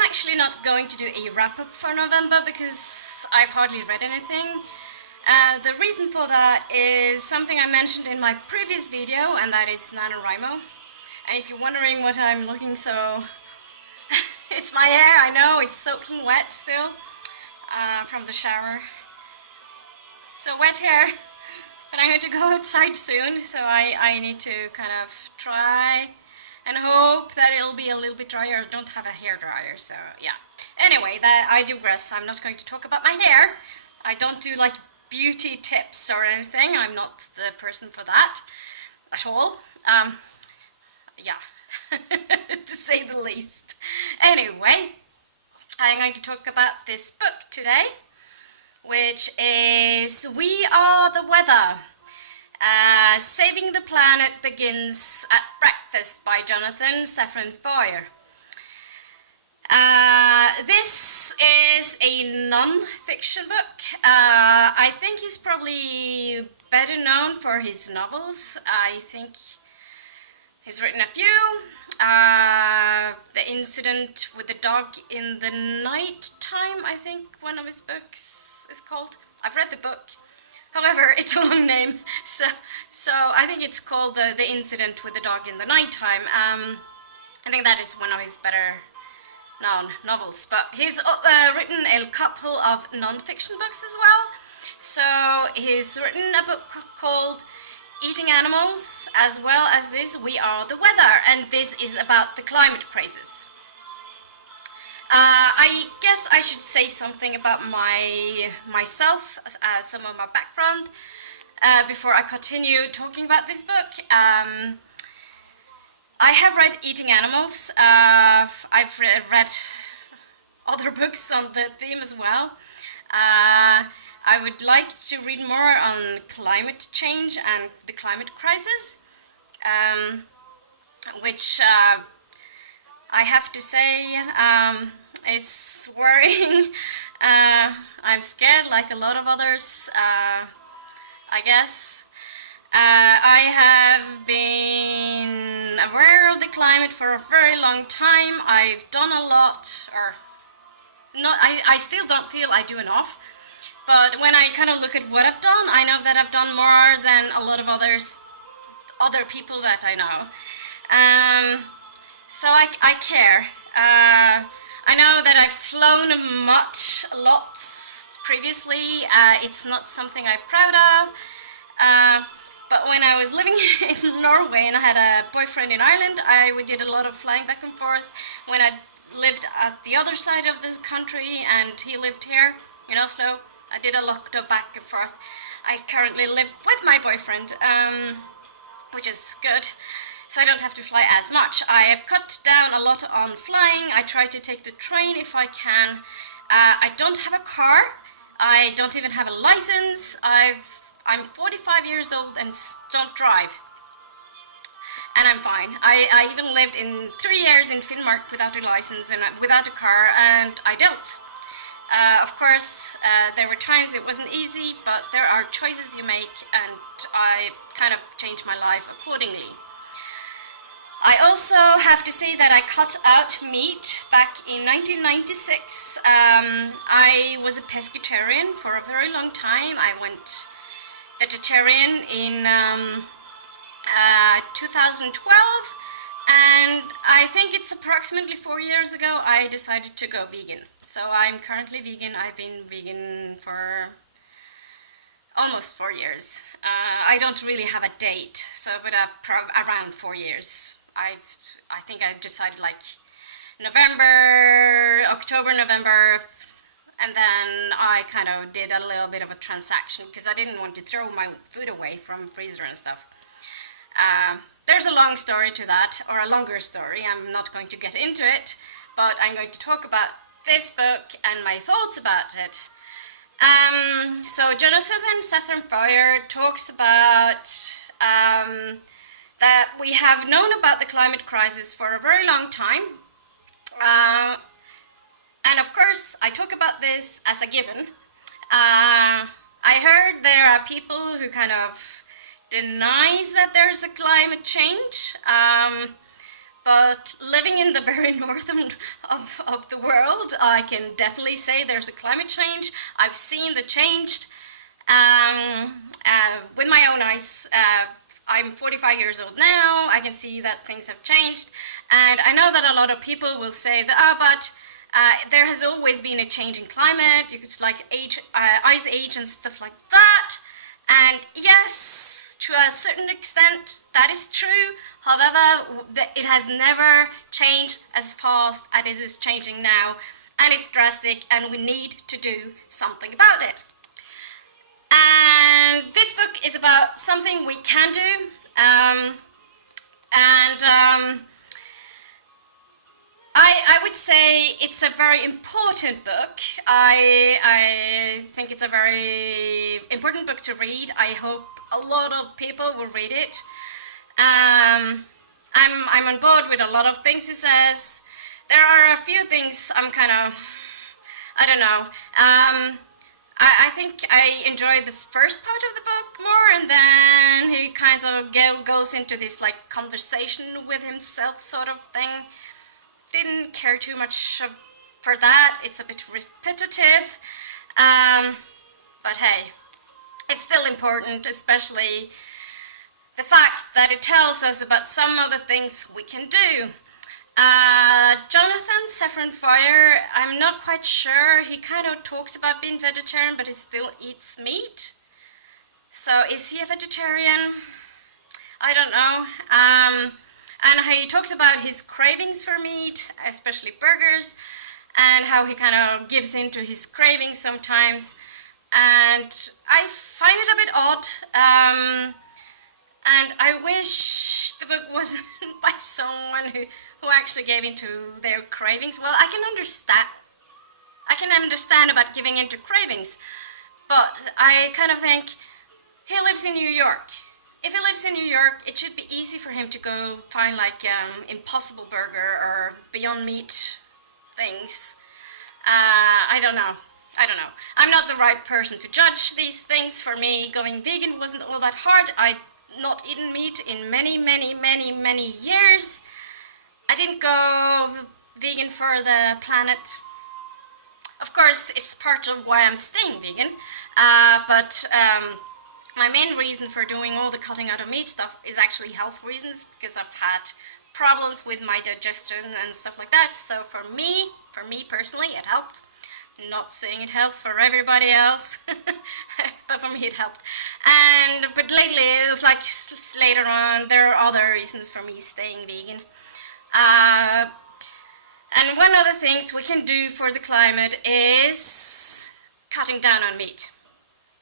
am actually not going to do a wrap-up for November because I've hardly read anything. The reason for that is something I mentioned in my previous video, and that is NaNoWriMo. And if you're wondering what I'm looking so... it's my hair, I know, it's soaking wet still from the shower. So wet hair, but I'm going to go outside soon, so I need to kind of try and hope that it'll be a little bit drier. I don't have a hair dryer, so yeah. Anyway, that I digress. I'm not going to talk about my hair. I don't do like beauty tips or anything. I'm not the person for that at all. Yeah, to say the least. Anyway, I'm going to talk about this book today, which is We Are the Weather. Saving the Planet Begins at Breakfast by Jonathan Safran Foer. This is a non-fiction book. I think he's probably better known for his novels. I think he's written a few. The Incident with the Dog in the Night Time, I think one of his books is called. I've read the book. However, it's a long name, so I think it's called the Incident with the Dog in the Nighttime. I think that is one of his better known novels. But he's written a couple of non-fiction books as well. So he's written a book called Eating Animals, as well as this We Are the Weather, and this is about the climate crisis. I guess I should say something about myself, some of my background, before I continue talking about this book. I have read Eating Animals. I've read other books on the theme as well. I would like to read more on climate change and the climate crisis, which I have to say is worrying. I'm scared like a lot of others, I guess. I have been aware of the climate for a very long time. I've done a lot, or not. I still don't feel I do enough. But when I kind of look at what I've done, I know that I've done more than a lot of other people that I know. So I care. I know that I've flown lots previously. It's not something I'm proud of. But when I was living in Norway and I had a boyfriend in Ireland, we did a lot of flying back and forth. When I lived at the other side of this country and he lived here in Oslo, I did a lot of back and forth. I currently live with my boyfriend, which is good. So I don't have to fly as much. I have cut down a lot on flying. I try to take the train if I can. I don't have a car. I don't even have a license. I'm 45 years old and don't drive. And I'm fine. I even lived in 3 years in Finnmark without a license and without a car, and I don't. Of course, there were times it wasn't easy, but there are choices you make, and I kind of changed my life accordingly. I also have to say that I cut out meat back in 1996. I was a pescatarian for a very long time. I went vegetarian in 2012, and I think it's approximately 4 years ago I decided to go vegan. So I'm currently vegan. I've been vegan for almost 4 years. I don't really have a date, so but around 4 years. I think I decided like October, November, and then I kind of did a little bit of a transaction because I didn't want to throw my food away from freezer and stuff. There's a long story to that, or a longer story. I'm not going to get into it, but I'm going to talk about this book and my thoughts about it. So Jonathan Safran Foer talks about that we have known about the climate crisis for a very long time. And of course, I talk about this as a given. I heard there are people who kind of denies that there's a climate change. But living in the very northern of the world, I can definitely say there's a climate change. I've seen the change with my own eyes. I'm 45 years old now. I can see that things have changed. And I know that a lot of people will say that, but there has always been a change in climate. It's like ice age and stuff like that. And yes, to a certain extent, that is true. However, it has never changed as fast as it is changing now. And it's drastic, and we need to do something about it. And this book is about something we can do. I would say it's a very important book. I think it's a very important book to read. I hope a lot of people will read it. I'm on board with a lot of things he says. There are a few things I'm kind of, I don't know. I think I enjoyed the first part of the book more, and then he kind of goes into this like conversation with himself sort of thing. Didn't care too much for that. It's a bit repetitive, but hey, it's still important, especially the fact that it tells us about some of the things we can do. Jonathan Safran Foer, I'm not quite sure. He kind of talks about being vegetarian, but he still eats meat. So is he a vegetarian? I don't know. And he talks about his cravings for meat, especially burgers, and how he kind of gives in to his cravings sometimes. And I find it a bit odd. And I wish the book wasn't by someone who actually gave into their cravings. Well, I can understand about giving into cravings, but I kind of think he lives in New York. If he lives in New York, it should be easy for him to go find like Impossible Burger or Beyond Meat things. I don't know. I'm not the right person to judge these things. For me, going vegan wasn't all that hard. I'd not eaten meat in many years. I didn't go vegan for the planet. Of course, it's part of why I'm staying vegan, but my main reason for doing all the cutting out of meat stuff is actually health reasons, because I've had problems with my digestion and stuff like that. So for me personally, it helped. Not saying it helps for everybody else, but for me it helped. But lately, it was like later on, there are other reasons for me staying vegan. And one of the things we can do for the climate is cutting down on meat.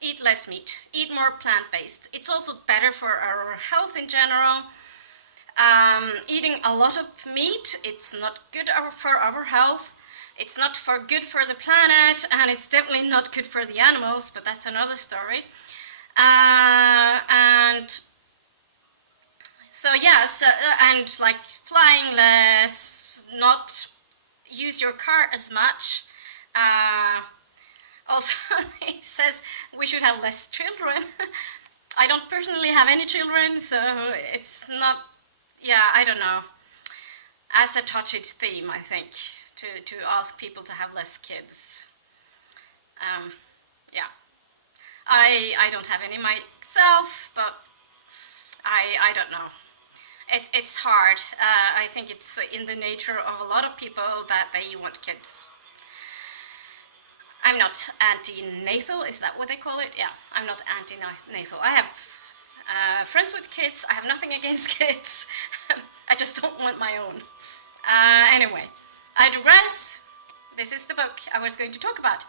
Eat less meat. Eat more plant-based. It's also better for our health in general. Eating a lot of meat, it's not good for our health. It's not good for the planet, and it's definitely not good for the animals, but that's another story. And like flying less, not use your car as much. Also, he says we should have less children. I don't personally have any children, so it's not, I don't know. As a touchy theme, I think, to ask people to have less kids. I don't have any myself, but I don't know. It's hard. I think it's in the nature of a lot of people that they want kids. I'm not anti-natal, is that what they call it? Yeah, I'm not anti-natal. I have friends with kids. I have nothing against kids. I just don't want my own. Anyway, I digress. This is the book I was going to talk about.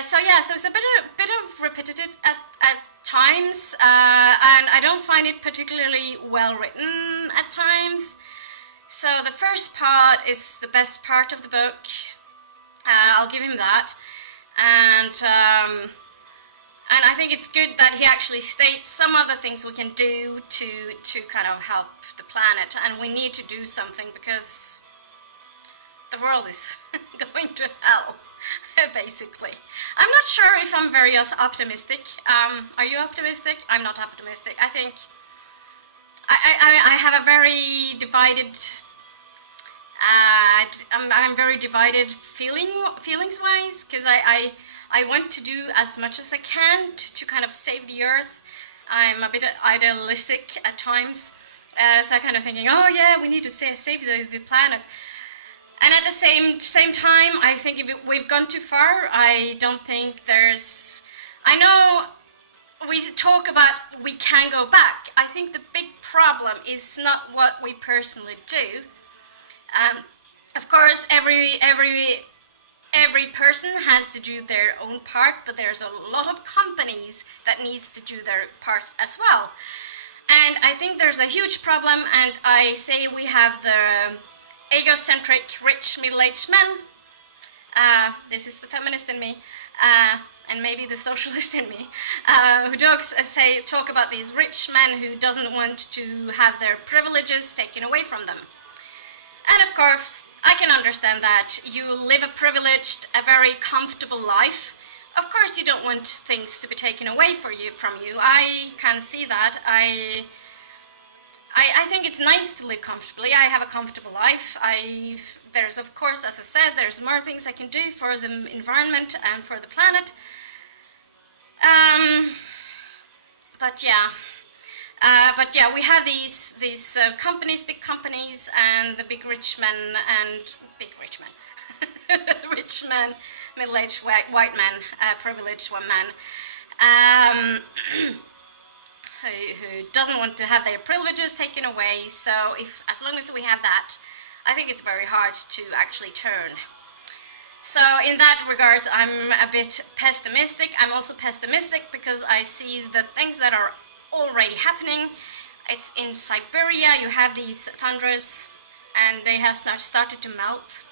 So it's a bit of repetitive at times, and I don't find it particularly well written at times. So the first part is the best part of the book. I'll give him that, and I think it's good that he actually states some of the things we can do to kind of help the planet, and we need to do something because the world is going to hell, basically. I'm not sure if I'm very optimistic. Are you optimistic? I'm not optimistic. I think I have a very divided I'm very divided feelings-wise, because I want to do as much as I can to kind of save the earth. I'm a bit idealistic at times, so I'm kind of thinking, oh yeah, we need to save the planet. And at the same time, I think if we've gone too far, I don't think there's... I know we talk about we can go back. I think the big problem is not what we personally do. Of course, every person has to do their own part, but there's a lot of companies that needs to do their part as well. And I think there's a huge problem, and I say we have the egocentric, rich, middle-aged men. This is the feminist in me, and maybe the socialist in me, who talk about these rich men who doesn't want to have their privileges taken away from them. And of course, I can understand that. You live a privileged, a very comfortable life. Of course, you don't want things to be taken away from you. I can see that. I think it's nice to live comfortably. I have a comfortable life. There's, of course, as I said, there's more things I can do for the environment and for the planet. But yeah, we have these companies, big companies, and the big rich men, rich men, middle-aged white men, privileged one man, who doesn't want to have their privileges taken away. So as long as we have that, I think it's very hard to actually turn. So in that regards, I'm a bit pessimistic. I'm also pessimistic because I see the things that are already happening. It's in Siberia. You have these thunders, and they have started to melt,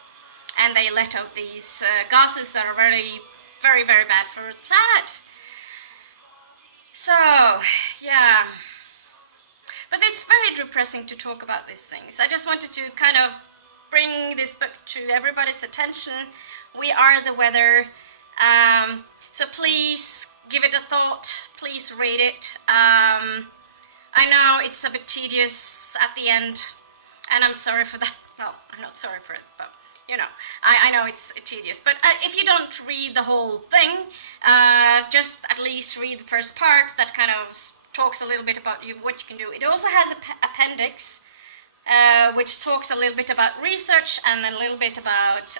and they let out these gases that are very, very, very bad for the planet. So yeah, but it's very depressing to talk about these things. I just wanted to kind of bring this book to everybody's attention. We are the weather, so please give it a thought, please read it. I know it's a bit tedious at the end, and I'm sorry for that. Well, I'm not sorry for it, but you know, I know it's tedious. But if you don't read the whole thing, just at least read the first part that kind of talks a little bit about what you can do. It also has an appendix, which talks a little bit about research and a little bit about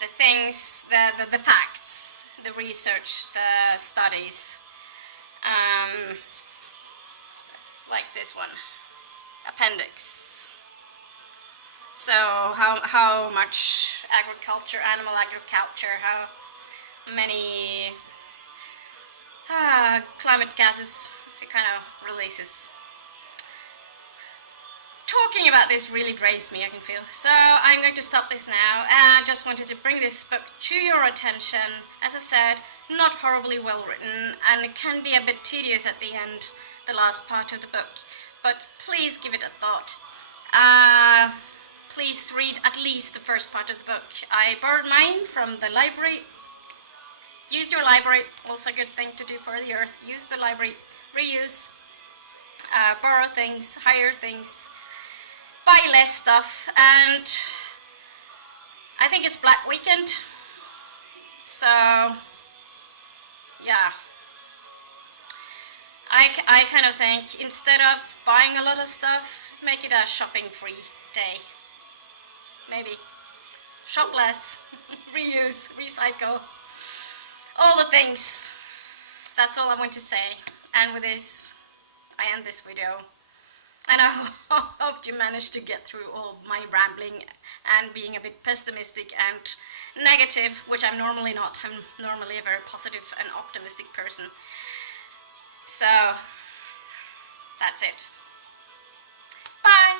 the things, the facts, the research, the studies. Like this one, appendix. So how much agriculture, animal agriculture, how many climate gases it kind of releases. Talking about this really drains me, I can feel. So I'm going to stop this now. I just wanted to bring this book to your attention. As I said, not horribly well written, and it can be a bit tedious at the end, the last part of the book. But please give it a thought. Please read at least the first part of the book. I borrowed mine from the library. Use your library, also a good thing to do for the earth. Use the library, reuse, borrow things, hire things, buy less stuff, and I think it's Black Weekend, so yeah. I kind of think instead of buying a lot of stuff, make it a shopping-free day. Maybe. Shop less, reuse, recycle, all the things. That's all I want to say. And with this, I end this video. And I hope you managed to get through all my rambling and being a bit pessimistic and negative, which I'm normally not. I'm normally a very positive and optimistic person. So, that's it. Bye!